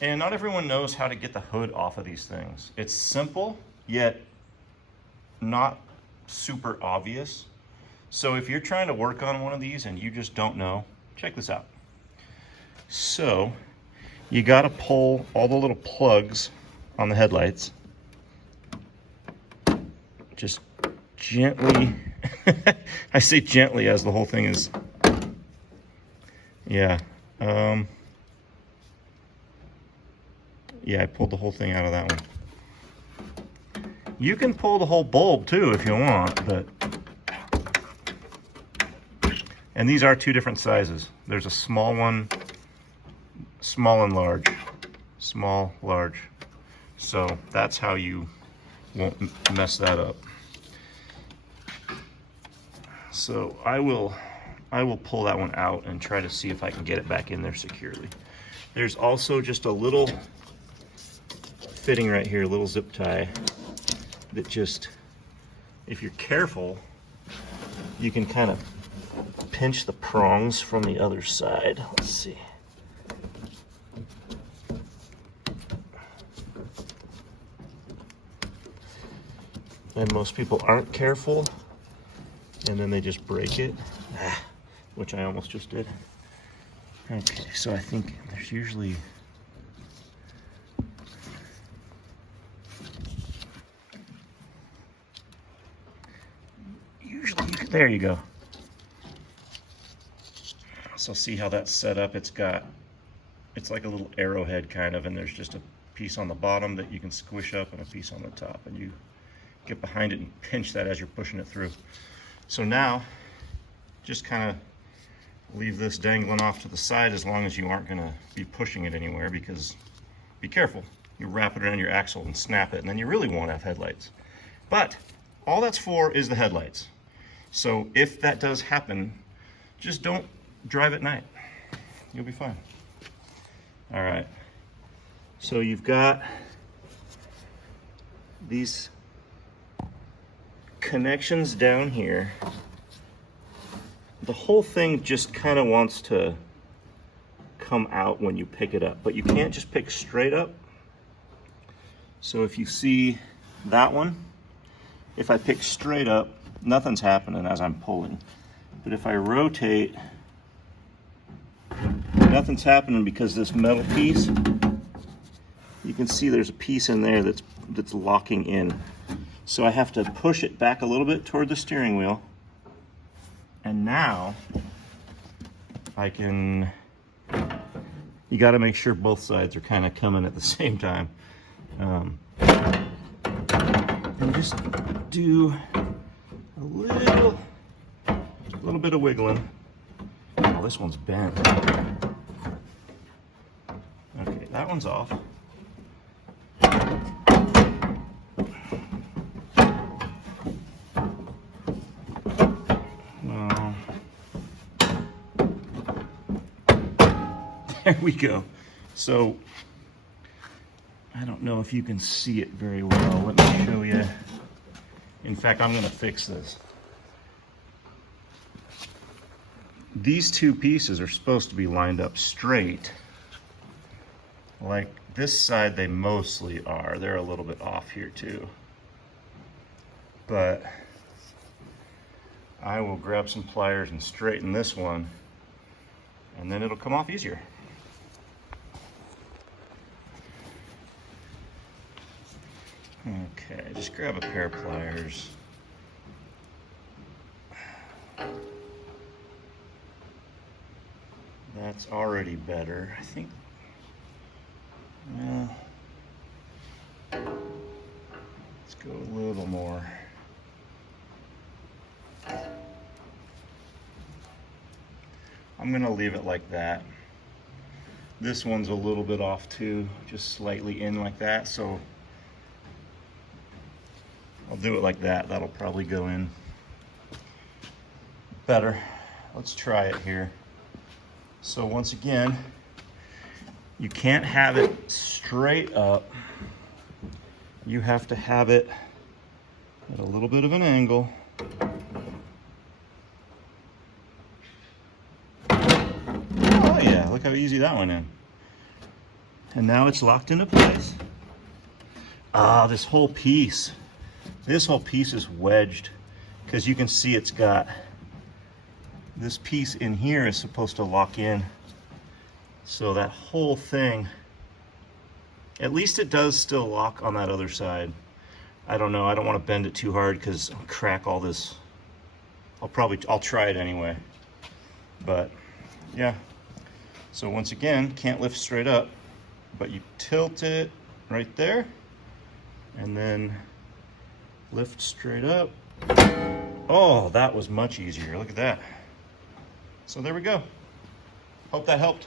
And not everyone knows how to get the hood off of these things. It's simple, yet not super obvious. So if you're trying to work on one of these and you just don't know, check this out. So you gotta pull all the little plugs on the headlights. Just gently, I say gently as the whole thing is, yeah. Yeah, I pulled the whole thing out of that one. You can pull the whole bulb too if you want, but, and these are two different sizes. There's a small one, small and large, small, large. So that's how you won't mess that up. So I will pull that one out and try to see if I can get it back in there securely. There's also just a little fitting right here, a little zip tie that just, if you're careful, you can kind of pinch the prongs from the other side. Let's see. And most people aren't careful, and then they just break it, which I almost just did. Okay, so I think there's usually there you go. So see how that's set up? It's like a little arrowhead kind of, and there's just a piece on the bottom that you can squish up and a piece on the top, and you get behind it and pinch that as you're pushing it through. So now just kind of leave this dangling off to the side as long as you aren't going to be pushing it anywhere, because be careful, you wrap it around your axle and snap it, and then you really won't have headlights. But all that's for is the headlights. So if that does happen, just don't drive at night. You'll be fine. All right. So you've got these connections down here. The whole thing just kind of wants to come out when you pick it up, but you can't just pick straight up. So if you see that one, if I pick straight up, nothing's happening as I'm pulling. But if I rotate, nothing's happening because this metal piece, you can see there's a piece in there that's locking in. So I have to push it back a little bit toward the steering wheel. And now I can, you got to make sure both sides are kind of coming at the same time. And just do a little bit of wiggling. Oh, this one's bent. Okay, that one's off. Well, there we go. So I don't know if you can see it very well. Let me show you. In fact, I'm going to fix this. These two pieces are supposed to be lined up straight. Like this side, they mostly are. They're a little bit off here too. But I will grab some pliers and straighten this one, and then it'll come off easier. Okay, just grab a pair of pliers. That's already better, I think. Well, let's go a little more. I'm gonna leave it like that. This one's a little bit off too, just slightly in like that, so I'll do it like that. That'll probably go in better. Let's try it here. So once again, you can't have it straight up. You have to have it at a little bit of an angle. Oh yeah, look how easy that went in. And now it's locked into place. Ah, this whole piece is wedged, because you can see it's got this piece in here is supposed to lock in. So that whole thing, at least it does still lock on that other side. I don't know, I don't want to bend it too hard because I'll crack all this. I'll try it anyway. But yeah, so once again, can't lift straight up, but you tilt it right there and then lift straight up. Oh, that was much easier. Look at that. So there we go. Hope that helped.